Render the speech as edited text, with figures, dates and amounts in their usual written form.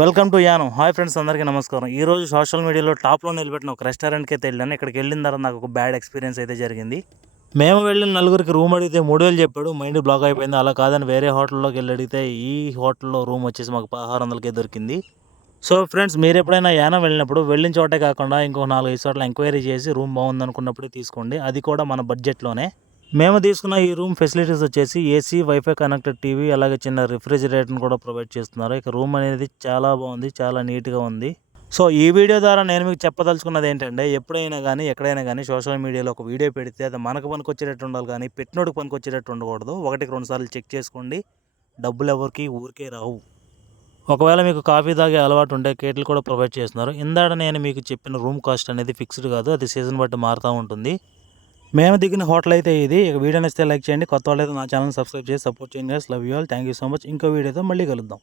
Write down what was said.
Welcome to Yanam. Hi friends, అందరికీ నమస్కారం. ఈరోజు సోషల్ మీడియాలో టాప్లో నిలబెట్టిన ఒక రెస్టారెంట్కి అయితే వెళ్ళాను. ఇక్కడికి వెళ్ళిన తర్వాత నాకు ఒక బ్యాడ్ ఎక్స్పీరియన్స్ అయితే జరిగింది. మేము వెళ్ళిన నలుగురికి రూమ్ అడిగితే 3000 చెప్పాడు. మైండ్ బ్లాక్ అయిపోయింది. అలా కాదని వేరే హోటల్లోకి వెళ్ళి అడిగితే ఈ హోటల్లో రూమ్ వచ్చేసి మాకు 1600కే దొరికింది. సో ఫ్రెండ్స్, మీరు ఎప్పుడైనా యానం వెళ్ళినప్పుడు వెళ్ళిన చోటే కాకుండా ఇంకో 4-5 చోట్ల ఎంక్వైరీ చేసి రూమ్ బాగుందనుకున్నప్పుడే తీసుకోండి. అది కూడా మన బడ్జెట్లోనే. మేము తీసుకున్న ఈ రూమ్ ఫెసిలిటీస్ వచ్చేసి ఏసీ, వైఫై కనెక్టెడ్ టీవీ, అలాగే చిన్న రిఫ్రిజిరేటర్ని కూడా ప్రొవైడ్ చేస్తున్నారు. ఇక రూమ్ అనేది చాలా బాగుంది, చాలా నీట్గా ఉంది. సో ఈ వీడియో ద్వారా నేను మీకు చెప్పదలుచుకున్నది ఏంటంటే, ఎప్పుడైనా కానీ ఎక్కడైనా కానీ సోషల్ మీడియాలో ఒక వీడియో పెడితే అది మనకు పనికొచ్చేటట్టు ఉండాలి, కానీ పెట్టినోడికి పనికొచ్చేటట్టు ఉండకూడదు. 1-2 సార్లు చెక్ చేసుకోండి. డబ్బులు ఎవరికి ఊరికే రావు. ఒకవేళ మీకు కాఫీ తాగే అలవాటు ఉంటే కేటిల్ కూడా ప్రొవైడ్ చేస్తున్నారు. ఇందాక నేను మీకు చెప్పిన రూమ్ కాస్ట్ అనేది ఫిక్స్డ్ కాదు, అది సీజన్ బట్టి మారుతూ ఉంటుంది. మేము దిగిన హోటల్ అయితే ఇది. ఇక వీడియో నచ్చితే లైక్ చేయండి. కొత్త వాళ్ళైతే నా ఛానల్ సబ్స్క్రైబ్ చేసి సపోర్ట్ చేయండి. Love you all. Thank you so much. ఇంకో వీడియోతో మళ్ళీ కలుద్దాం.